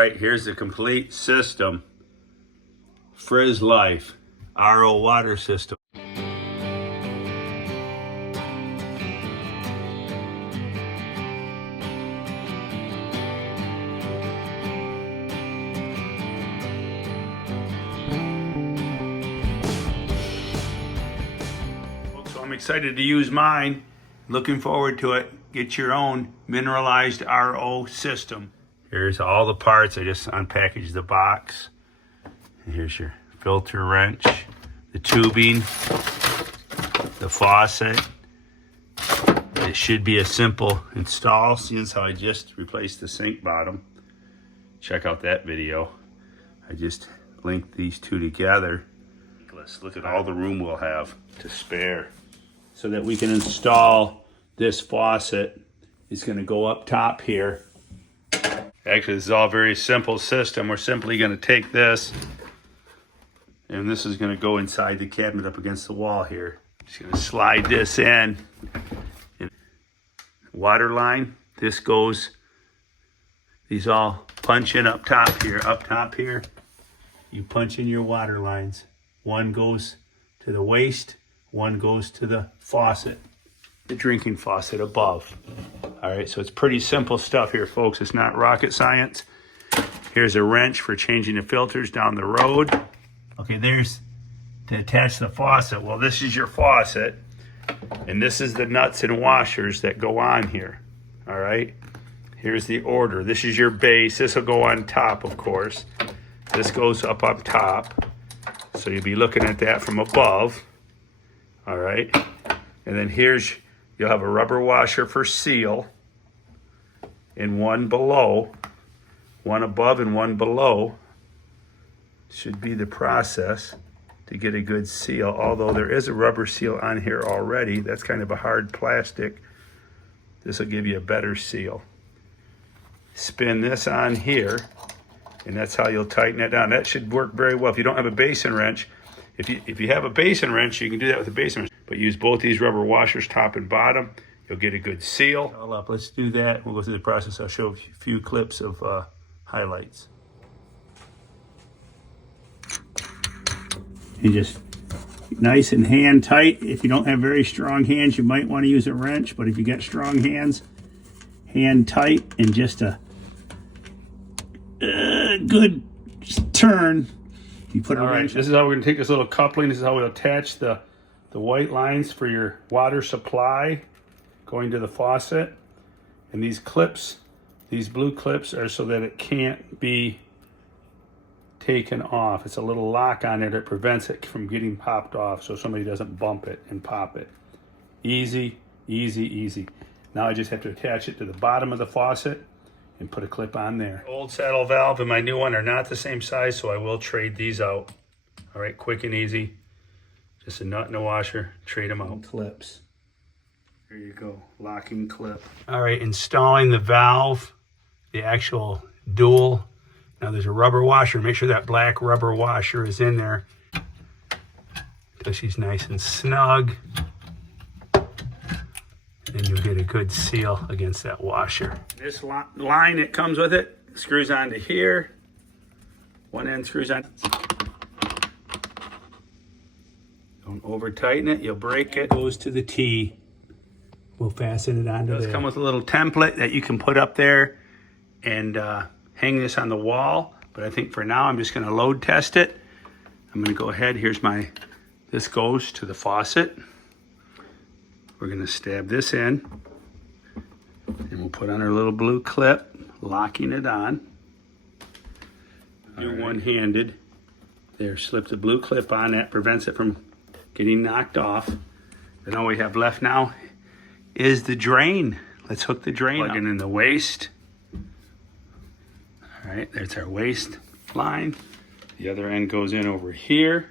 right, here's the complete system. FrizzLife RO water system. So I'm excited to use mine. Looking forward to it. Get your own mineralized RO system. Here's all the parts. I just unpackaged the box. And here's your filter wrench, the tubing, the faucet. It should be a simple install, seeing as how I just replaced the sink bottom. Check out that video. I just linked these two together. Let's look at all the room we'll have to spare so that we can install this faucet. It's going to go up top here. Actually, this is all a very simple system. We're simply going to take this, and this is going to go inside the cabinet up against the wall here. Just going to slide this in. Water line, this goes, these all punch in up top here. Up top here, you punch in your water lines. One goes to the waste, one goes to the faucet, the drinking faucet above. All right, so it's pretty simple stuff here, folks. It's not rocket science. Here's a wrench for changing the filters down the road. Okay, there's to attach the faucet. Well, this is your faucet, and this is the nuts and washers that go on here. All right, here's the order. This is your base. This will go on top, of course. This goes up top. So you'll be looking at that from above. All right, and then here's, you'll have a rubber washer for seal, and one below, one above and one below should be the process to get a good seal. Although there is a rubber seal on here already, that's kind of a hard plastic. This will give you a better seal. Spin this on here, and that's how you'll tighten it down. That should work very well. If you don't have a basin wrench, if you have a basin wrench, you can do that with a basin wrench. But use both these rubber washers, top and bottom. You'll get a good seal. All up. Let's do that. We'll go through the process. I'll show a few clips of highlights. You just nice and hand tight. If you don't have very strong hands, you might want to use a wrench. But if you got strong hands, hand tight, and just a good turn. You put a wrench. This is how we're going to take this little coupling. This is how we'll attach the white lines for your water supply going to the faucet. And these clips, these blue clips, are so that it can't be taken off. It's a little lock on it that prevents it from getting popped off, so somebody doesn't bump it and pop it. Easy, easy, easy. Now I just have to attach it to the bottom of the faucet and put a clip on there. Old saddle valve and my new one are not the same size, so I will trade these out. All right, quick and easy. Just a nut and a washer, trade them out. Clips. There you go, locking clip. All right, installing the valve, the actual dual. Now there's a rubber washer. Make sure that black rubber washer is in there until she's nice and snug. And you'll get a good seal against that washer. This line that comes with it screws onto here. One end screws on. Don't over tighten it, you'll break it. Goes to the T. We'll fasten it onto there. It does come with a little template that you can put up there and hang this on the wall. But I think for now I'm just gonna load test it. I'm gonna go ahead, this goes to the faucet. We're gonna stab this in, and we'll put on our little blue clip, locking it on. Do one-handed. There, slip the blue clip on. That prevents it from getting knocked off. And all we have left now is the drain. Let's hook the drain up. Plug in the waste. All right, there's our waste line. The other end goes in over here.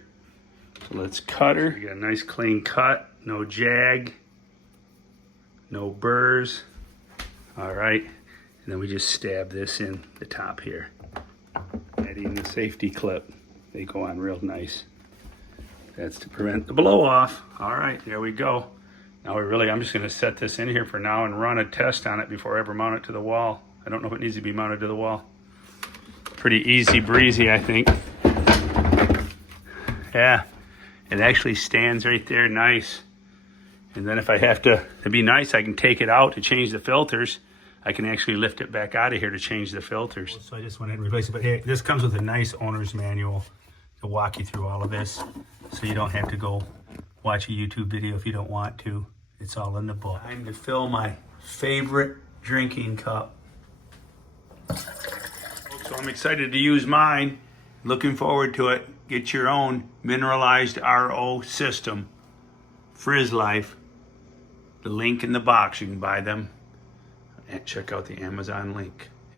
So let's cut her. We got a nice clean cut, no jag. No burrs. All right, and then we just stab this in the top here. Adding the safety clip. They go on real nice. That's to prevent the blow off. All right, there we go. Now I'm just gonna set this in here for now and run a test on it before I ever mount it to the wall. I don't know if it needs to be mounted to the wall. pretty easy breezy, I think. Yeah, it actually stands right there nice. And then if I have to be nice, I can take it out to change the filters. I can actually lift it back out of here to change the filters. So I just went ahead and replaced it. But hey, this comes with a nice owner's manual to walk you through all of this. So you don't have to go watch a YouTube video if you don't want to. It's all in the book. Time to fill my favorite drinking cup. So I'm excited to use mine. Looking forward to it. Get your own mineralized RO system. FrizzLife. The link in the box. You can buy them and check out the Amazon link.